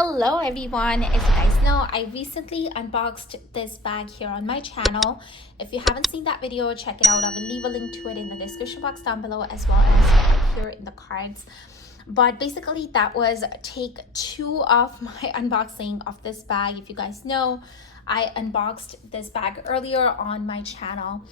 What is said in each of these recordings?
Hello everyone, as you guys know, I recently unboxed this bag here on my channel. If you haven't seen that video, check it out. I will leave a link to it in the description box down below as well as here in the cards. But basically that was take 2 of my unboxing of this bag. If you guys know, I unboxed this bag earlier on my channel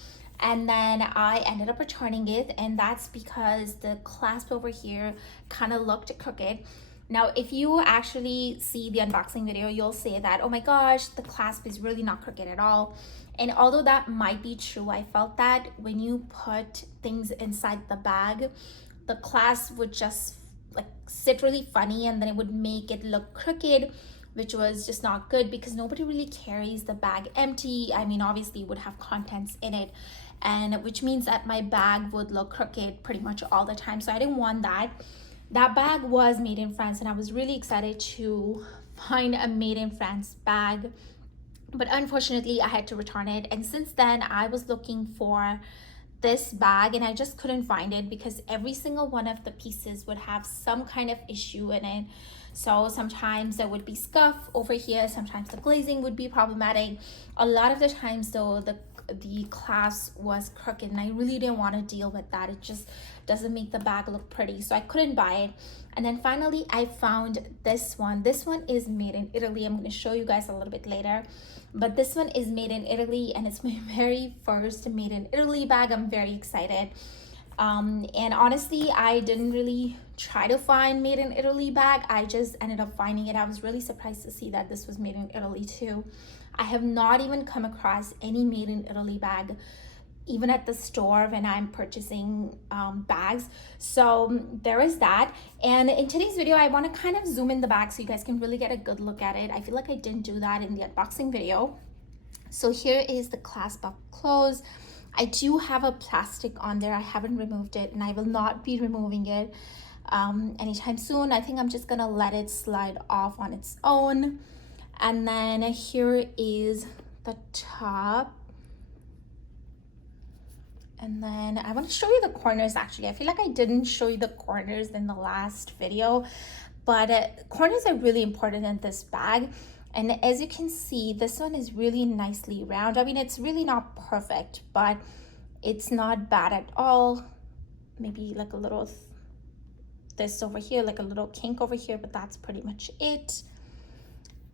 and then I ended up returning it, and that's because the clasp over here kind of looked crooked. Now, if you actually see the unboxing video, you'll say that, oh my gosh, the clasp is really not crooked at all. And although that might be true, I felt that when you put things inside the bag, the clasp would just like sit really funny and then it would make it look crooked, which was just not good because nobody really carries the bag empty. I mean, obviously it would have contents in it, and which means that my bag would look crooked pretty much all the time. So I didn't want that. That bag was made in France and I was really excited to find a made in France bag, but unfortunately I had to return it. And since then I was looking for this bag and I just couldn't find it because every single one of the pieces would have some kind of issue in it. So sometimes there would be scuff over here, sometimes the glazing would be problematic. A lot of the times though, the clasp was crooked and I really didn't want to deal with that. It just doesn't make the bag look pretty, so I couldn't buy it. And then finally I found this one. This one is made in Italy. I'm going to show you guys a little bit later, but this one is made in Italy and it's my very first made in Italy bag. I'm very excited. And honestly, I didn't really try to find made in Italy bag. I just ended up finding it. I was really surprised to see that this was made in Italy too. I have not even come across any made in Italy bag, even at the store when I'm purchasing bags. So there is that. And in today's video, I want to kind of zoom in the bag so you guys can really get a good look at it. I feel like I didn't do that in the unboxing video. So here is the clasp up close. I do have a plastic on there. I haven't removed it and I will not be removing it anytime soon. I think I'm just gonna let it slide off on its own. And then here is the top. And then I want to show you the corners. Actually, I feel like I didn't show you the corners in the last video, but corners are really important in this bag. And as you can see, this one is really nicely round. I mean, it's really not perfect, but it's not bad at all. Maybe like a little this over here, like a little kink over here, but that's pretty much it.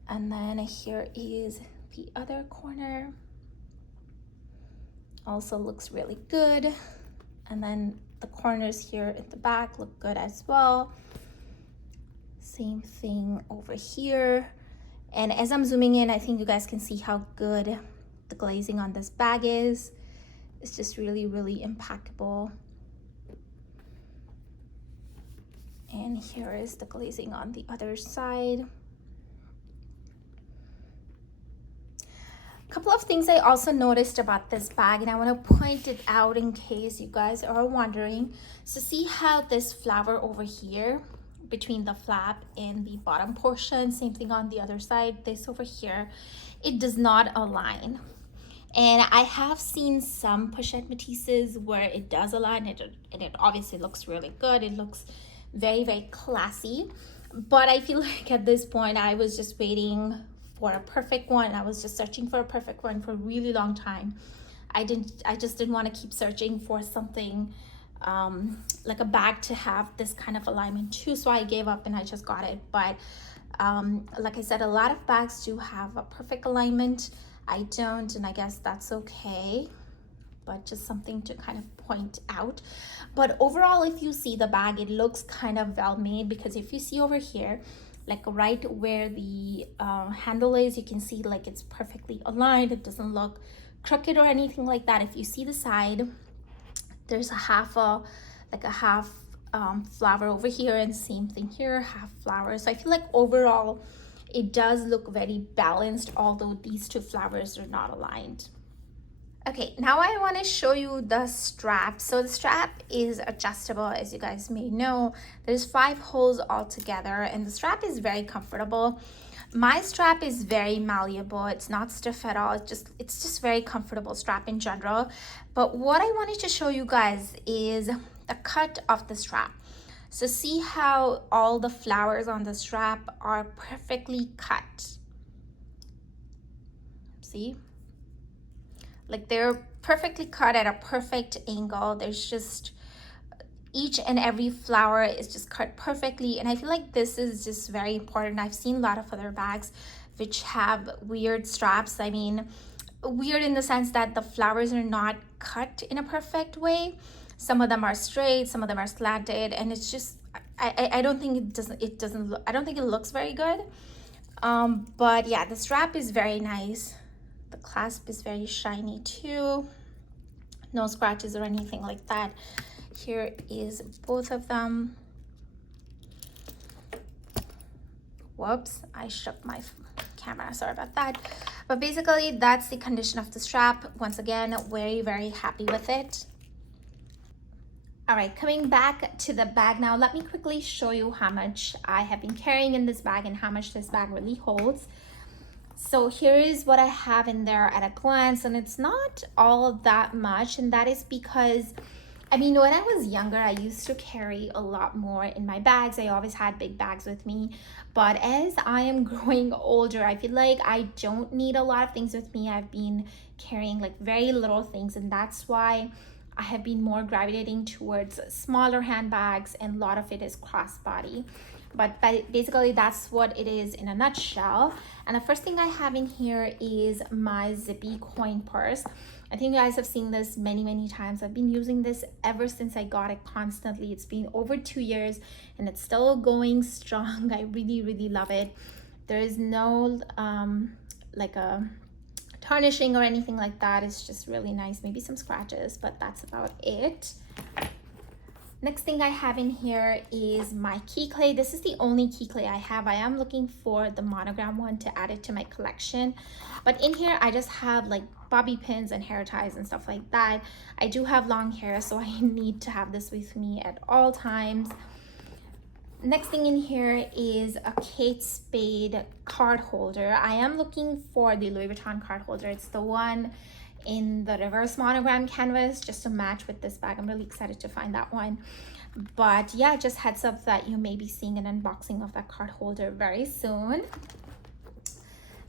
And then here is the other corner. Also looks really good. And then the corners here at the back look good as well. Same thing over here. And as I'm zooming in, I think you guys can see how good the glazing on this bag is. It's just really, really impeccable. And here is the glazing on the other side. Couple of things I also noticed about this bag, and I want to point it out in case you guys are wondering. So see how this flower over here between the flap and the bottom portion, same thing on the other side, this over here, it does not align. And I have seen some pochette metises where it does align, and it obviously looks really good. It looks very, very classy. But I feel like at this point I was just waiting for a perfect one. I was just searching for a perfect one for a really long time. I just didn't want to keep searching for something like a bag to have this kind of alignment too, so I gave up and I just got it. But like I said, a lot of bags do have a perfect alignment. I don't, and I guess that's okay, but just something to kind of point out. But overall, if you see the bag, it looks kind of well made, because if you see over here, like right where the handle is, you can see like it's perfectly aligned. It doesn't look crooked or anything like that. If you see the side, there's a half flower over here, and same thing here, half flower. So I feel like overall it does look very balanced, although these two flowers are not aligned. Okay, now I want to show you the strap. So the strap is adjustable, as you guys may know. There's 5 holes altogether, and the strap is very comfortable. My strap is very malleable. It's not stiff at all. It's just very comfortable strap in general. But what I wanted to show you guys is the cut of the strap. So see how all the flowers on the strap are perfectly cut. See? Like they're perfectly cut at a perfect angle. There's just each and every flower is just cut perfectly, and I feel like this is just very important. I've seen a lot of other bags which have weird straps. I mean, weird in the sense that the flowers are not cut in a perfect way. Some of them are straight, some of them are slanted, and it's just I don't think it doesn't look, I don't think it looks very good. But yeah, the strap is very nice. The clasp is very shiny too. No scratches or anything like that. Here is both of them. Whoops, I shook my camera, sorry about that. But basically that's the condition of the strap. Once again, very happy with it. All right, coming back to the bag now, let me quickly show you how much I have been carrying in this bag and how much this bag really holds. So here is what I have in there at a glance, and it's not all that much, and that is because I mean, when I was younger, I used to carry a lot more in my bags. I always had big bags with me. But as I am growing older, I feel like I don't need a lot of things with me. I've been carrying like very little things, and that's why I have been more gravitating towards smaller handbags, and a lot of it is crossbody. But basically that's what it is in a nutshell. And the first thing I have in here is my zippy coin purse. I think you guys have seen this many times. I've been using this ever since I got it constantly. It's been over 2 years and it's still going strong. I really love it. There is no like a tarnishing or anything like that. It's just really nice. Maybe some scratches, but that's about it. Next thing I have in here is my key clay. This is the only key clay I have. I am looking for the monogram one to add it to my collection. But in here, I just have like bobby pins and hair ties and stuff like that. I do have long hair, so I need to have this with me at all times. Next thing in here is a Kate Spade card holder. I am looking for the Louis Vuitton card holder. It's the one in the reverse monogram canvas, just to match with this bag. I'm really excited to find that one. But yeah, just heads up that you may be seeing an unboxing of that card holder very soon.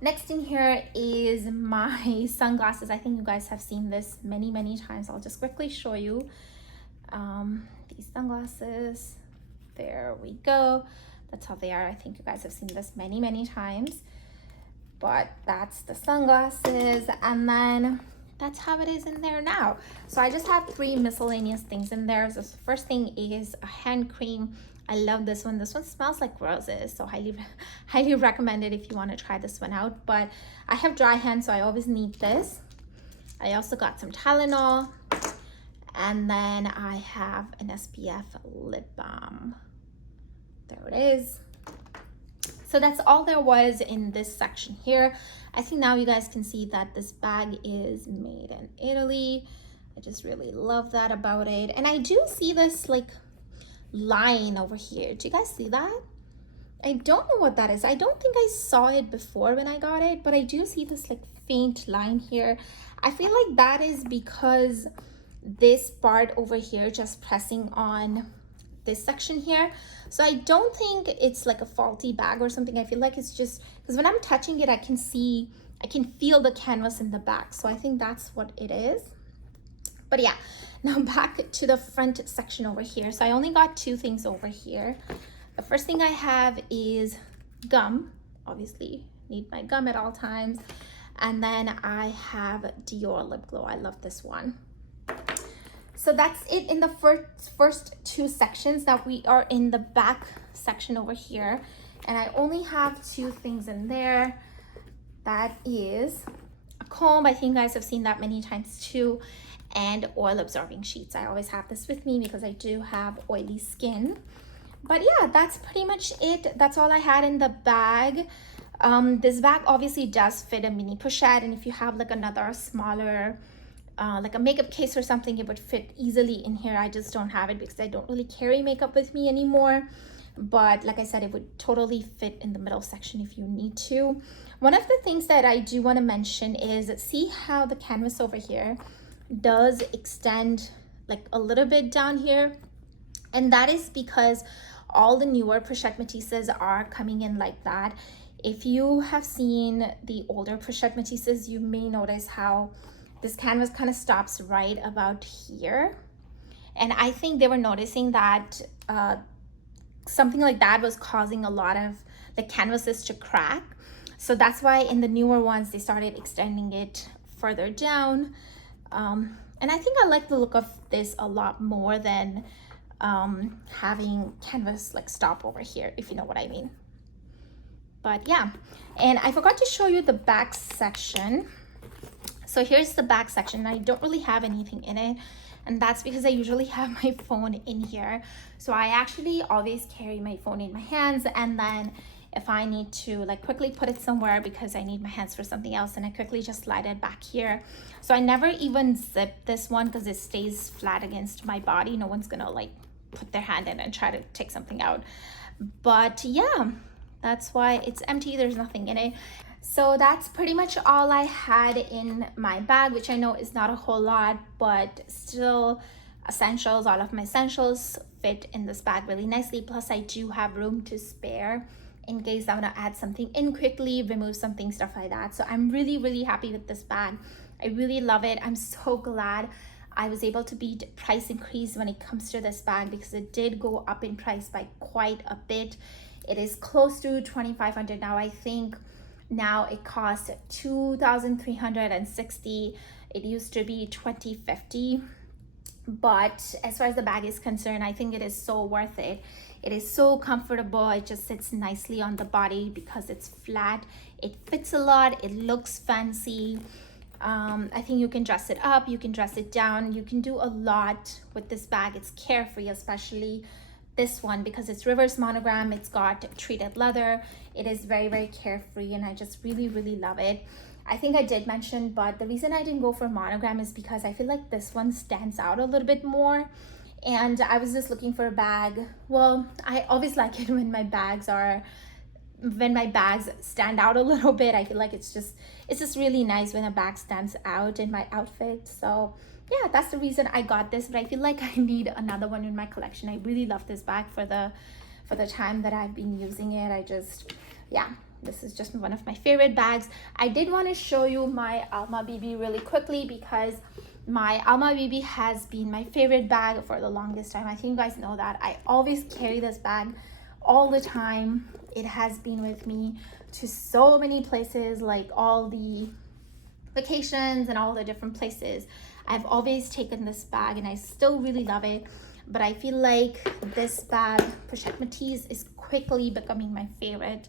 Next in here is my sunglasses. I think you guys have seen this many times. I'll just quickly show you these sunglasses. There we go. That's how they are. I think you guys have seen this many times. But that's the sunglasses, and then that's how it is in there now. So I just have 3 miscellaneous things in there. So the first thing is a hand cream. I love this one. This one smells like roses, so highly recommend it if you want to try this one out. But I have dry hands, so I always need this. I also got some Tylenol, and then I have an SPF lip balm. There it is. So that's all there was in this section here. I think now you guys can see that this bag is made in Italy. I just really love that about it. And I do see this like line over here. Do you guys see that? I don't know what that is. I don't think I saw it before when I got it, but I do see this like faint line here. I feel like that is because this part over here just pressing on this section here. So I don't think it's like a faulty bag or something. I feel like it's just because when I'm touching it, I can feel the canvas in the back. So I think that's what it is. But yeah, now back to the front section over here. So I only got 2 things over here. The first thing I have is gum. Obviously need my gum at all times. And then I have Dior lip glow. I love this one. So that's it in the first 2 sections. Now we are in the back section over here, and I only have 2 things in there. That is a comb. I think you guys have seen that many times too, and oil absorbing sheets. I always have this with me because I do have oily skin. But yeah, that's pretty much it. That's all I had in the bag. This bag obviously does fit a mini pochette, and if you have like another smaller like a makeup case or something, it would fit easily in here. I just don't have it because I don't really carry makeup with me anymore. But like I said, it would totally fit in the middle section if you need to. One of the things that I do want to mention is, see how the canvas over here does extend like a little bit down here. And that is because all the newer Pochette Metises are coming in like that. If you have seen the older Pochette Metises, you may notice how this canvas kind of stops right about here. And I think they were noticing that something like that was causing a lot of the canvases to crack. So that's why in the newer ones, they started extending it further down. And I think I like the look of this a lot more than having canvas like stop over here, if you know what I mean. But yeah, and I forgot to show you the back section. So here's the back section. I don't really have anything in it, and that's because I usually have my phone in here. So I actually always carry my phone in my hands, and then if I need to like quickly put it somewhere because I need my hands for something else, and I quickly just slide it back here. So I never even zip this one because it stays flat against my body. No one's gonna like put their hand in and try to take something out. But yeah, that's why it's empty. There's nothing in it. So that's pretty much all I had in my bag, which I know is not a whole lot, but still essentials. All of my essentials fit in this bag really nicely. Plus I do have room to spare in case I want to add something in quickly, remove something, stuff like that. So I'm really happy with this bag. I really love it. I'm so glad I was able to beat price increase when it comes to this bag, because it did go up in price by quite a bit. It is close to $2,500 now. I think now it costs $2,360. It used to be $2,050. But as far as the bag is concerned, I think it is so worth it. It is so comfortable. It just sits nicely on the body because it's flat. It fits a lot. It looks fancy. I think you can dress it up, you can dress it down, you can do a lot with this bag. It's carefree, especially this one, because it's reverse monogram. It's got treated leather. It is very carefree, and I just really love it. I think I did mention, but the reason I didn't go for monogram is because I feel like this one stands out a little bit more. And I was just looking for a bag. Well, I always like it when my bags stand out a little bit. I feel like it's just really nice when a bag stands out in my outfit. So yeah, that's the reason I got this, but I feel like I need another one in my collection. I really love this bag for the time that I've been using it. Yeah, this is just one of my favorite bags. I did want to show you my Alma BB really quickly, because my Alma BB has been my favorite bag for the longest time. I think you guys know that. I always carry this bag all the time. It has been with me to so many places, like all the vacations and all the different places. I've always taken this bag and I still really love it. But I feel like this bag, Pochette Metis, is quickly becoming my favorite.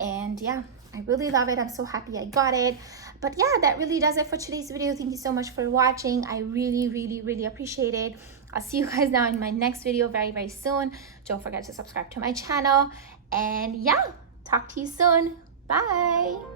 And yeah, I really love it. I'm so happy I got it. But yeah, that really does it for today's video. Thank you so much for watching. I really appreciate it. I'll see you guys now in my next video very soon. Don't forget to subscribe to my channel. And yeah, talk to you soon. Bye.